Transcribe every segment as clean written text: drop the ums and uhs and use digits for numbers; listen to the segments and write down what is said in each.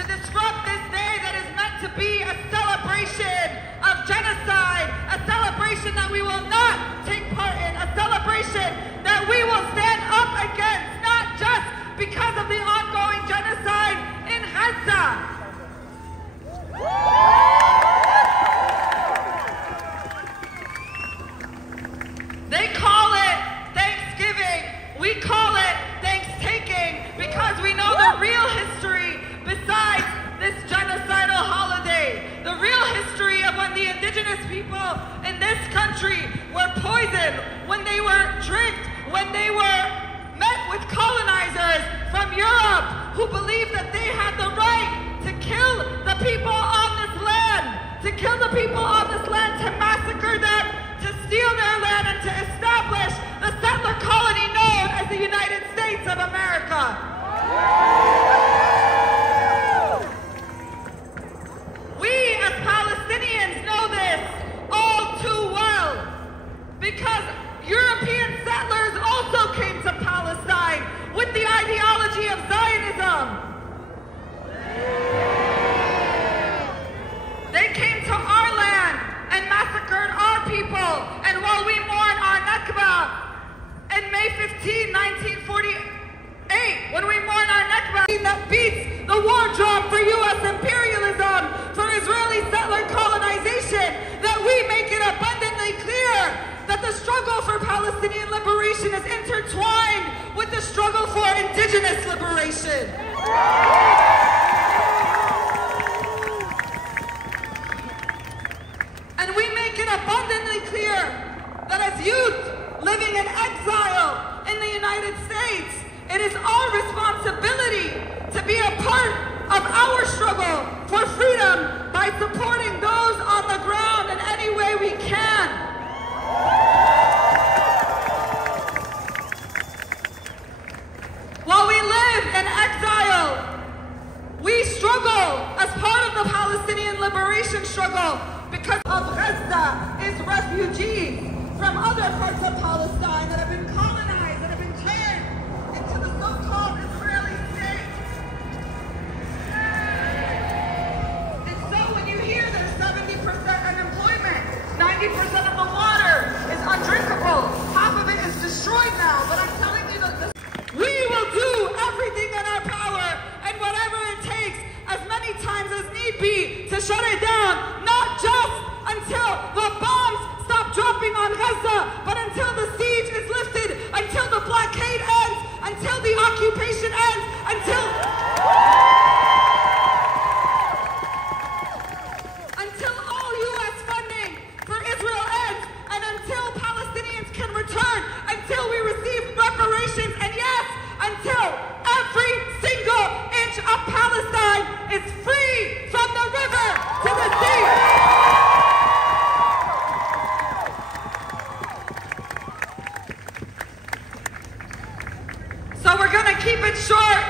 to disrupt this day that is meant to be a celebration of genocide, a celebration that we will not take part in, a celebration that we will stand up against, not just because of the ongoing genocide in Gaza. They call it Thanksgiving, we call it Thanks-taking, because we know the real history besides this genocidal holiday. The real history of when the indigenous people in this country were poisoned, when they were tricked, when they were met with colonizers from Europe who believed that they had the right to kill the people on this land, to kill the people on this land, to massacre them, to steal their land, and to establish the settler colony known as the United States of America. We as Palestinians know this all too well, because European settlers also came to Palestine with the ideology of Zionism. They came to our land and massacred our people. And while we mourn our Nakba in May 15, 1948, when we mourn our Nakba that beats the war drum for U.S. imperialism, for Israeli settler colonization, that we make it abundantly clear that the struggle for Palestinian liberation is intertwined with the struggle for indigenous liberation. And we make it abundantly clear that as youth living in exile in the United States, it is our responsibility to be a part of our struggle for freedom by supporting those on the ground in any way we can. While we live in exile, we struggle as part of the Palestinian liberation struggle because of Gaza is refugees from other parts of Palestine that have been colonized, that have been turned into the so-called Israeli state. And so when you hear there's 70% unemployment, 90% of the water is undrinkable, half of it is destroyed now, but I'm telling you that we will do everything in our power and whatever it takes, as many times as need be, to shut it down, not just until the bombs stop dropping on Gaza, but until the siege is lifted, until the blockade ends, until the occupation ends, until all U.S. funding for Israel ends, and until Palestinians can return, until we receive reparations, and yes, until every single inch of Palestine is free from the river to the sea. So we're going to keep it short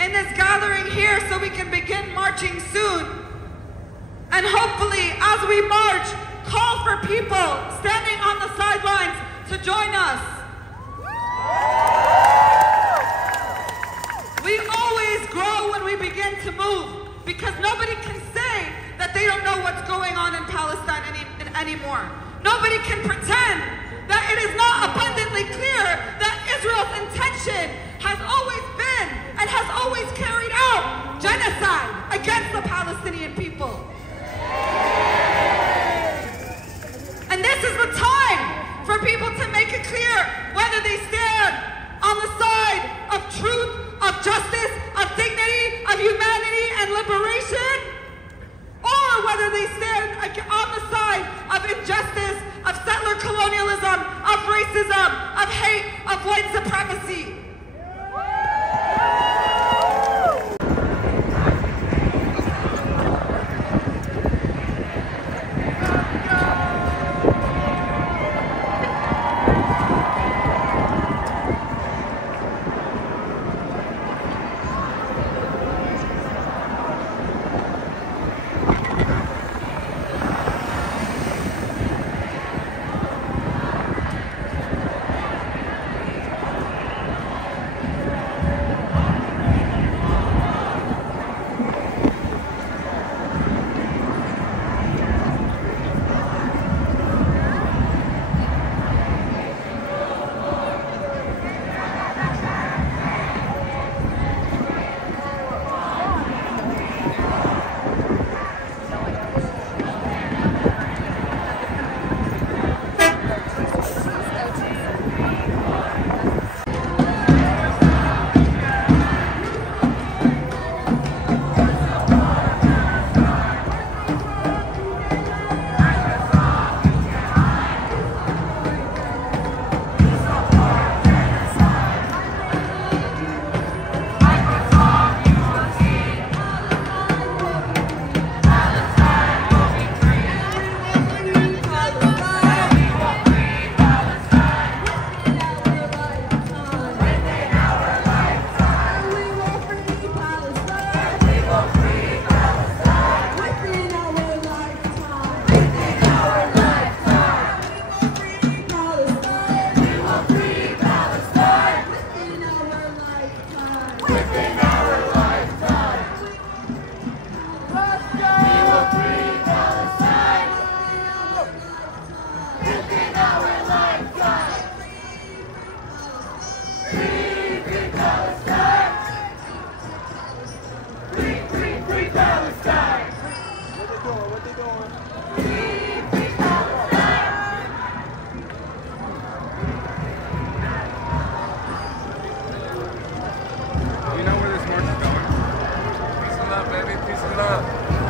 in this gathering here so we can begin marching soon. And hopefully, as we march, call for people standing on the sidelines to join us. We always grow when we begin to move, because nobody can say that they don't know what's going on in Palestine anymore. Nobody can pretend that it is not abundantly clear that Israel's intention has always been and has always carried out genocide against the Palestinian people. And this is the time for people to make it clear whether they stand on the side of truth, of justice, of dignity, of humanity and liberation, or whether they stand on the side of injustice, of settler colonialism, of racism, of hate, of white supremacy. You know where this march is going? Peace and love, baby. Peace and love.